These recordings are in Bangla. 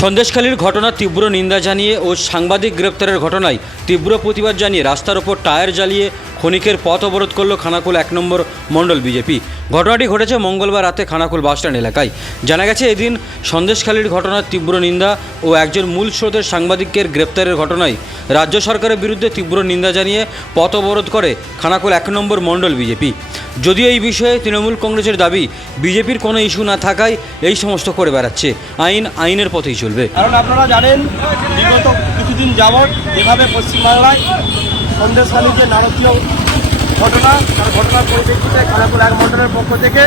সন্দেশখালীর ঘটনার তীব্র নিন্দা জানিয়ে ও সাংবাদিক গ্রেপ্তারের ঘটনায় তীব্র প্রতিবাদ জানিয়ে রাস্তার ওপর টায়ার জ্বালিয়ে ক্ষণিকের পথ অবরোধ করল খানাকুল এক নম্বর মণ্ডল বিজেপি। ঘটনাটি ঘটেছে মঙ্গলবার রাতে খানাকুল বাসস্ট্যান্ড এলাকায়। জানা গেছে এদিন সন্দেশখালীর ঘটনার তীব্র নিন্দা ও একজন মূল স্রোতের সাংবাদিকের গ্রেপ্তারের ঘটনায় রাজ্য সরকারের বিরুদ্ধে তীব্র নিন্দা জানিয়ে পথ অবরোধ করে খানাকুল এক নম্বর মণ্ডল বিজেপি। যদিও এই বিষয়ে তৃণমূল কংগ্রেসের দাবি, বিজেপির কোনো ইস্যু না থাকায় এই সমস্ত করে বেড়াচ্ছে। আইন, আইনের পথেই চলবে। কারণ আপনারা জানেন, বিগত কিছুদিন যাবৎ যেভাবে পশ্চিমবাংলায় সন্দেশখালী যে নারকীয় ঘটনা, তার ঘটনার পরিপ্রেক্ষিতে খানাকুল এক মন্ডলের পক্ষ থেকে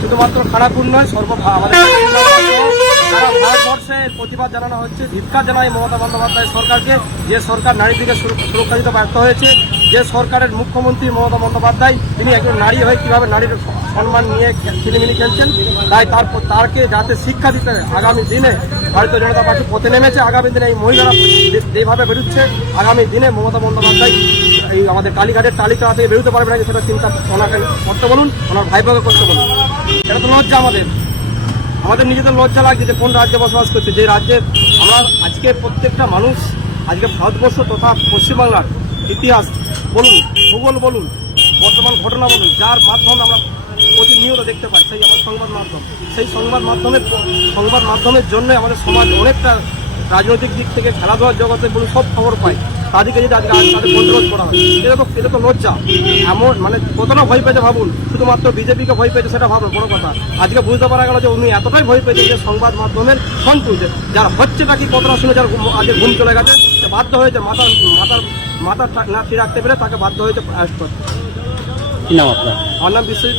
শুধুমাত্র খানাকুল নয়, সর্ব ভারতবর্ষে প্রতিবাদ জানানো হচ্ছে। ধিক্কার জানায় মমতা বন্দ্যোপাধ্যায় সরকারকে, যে সরকার নারীদিকে সুর- সুরক্ষা দিতে ব্যর্থ হয়েছে যে সরকারের মুখ্যমন্ত্রী মমতা বন্দ্যোপাধ্যায়, তিনি একজন নারী হয়ে কীভাবে নারীর সম্মান নিয়ে ছিনিমিনি খেলছেন, তাই তারপর তারকে যাতে শিক্ষা দিতে আগামী দিনে ভারতীয় জনতা পার্টি পথে নেমেছে, আগামী দিনে এই মহিলারা যেভাবে বেরোচ্ছে, আগামী দিনে মমতা বন্দ্যোপাধ্যায় এই আমাদের কালীঘাটের তালিকা থেকে বেরোতে পারবে না, সেটা চিন্তা ওনাকে করতে বলুন, ওনার ভাইভাগে করতে বলুন। এটা তো লজ্জা আমাদের। আমাদের নিজেদের লজ্জা লাগছে যে কোন রাজ্যে বসবাস করছে। যে রাজ্যে আমরা আজকে প্রত্যেকটা মানুষ, আজকে ভারতবর্ষ তথা পশ্চিমবাংলার ইতিহাস বলুন, ভূগোল বলুন, বর্তমান ঘটনা বলুন, যার মাধ্যমে আমরা প্রতিনিয়ত দেখতে পাই, সেই আমার সংবাদ মাধ্যম। সেই সংবাদ মাধ্যমের সংবাদ মাধ্যমের জন্য আমাদের সমাজ অনেকটা রাজনৈতিক দিক থেকে খেলাধুলার জগতে বলুন, সব খবর পাই। তাদেরকে যদি আজকে আজ তাদের প্রতিরোধ করা হয়, এটা তো লজ্জা। এমন মানে কতটা ভয় পেয়েছে ভাবুন, শুধুমাত্র বিজেপিকে ভয় পেয়েছে সেটা ভাবুন, বড় কথা। আজকে বুঝতে পারা গেল যে উনি এতটাই ভয় পেয়েছে যে সংবাদ মাধ্যমের সন্তুষ্ট যার হচ্ছে নাকি কতটা শুনে যার আজকে ঘুম চলে গেছে। সে বাধ্য হয়েছে মাথার মাথার মাথা না ঠিক রাখতে পেরে তাকে বাধ্য হয়েছে অ্যারেস্ট করতে। কি নাম আপনার? আমার নাম বিশ্বজিৎ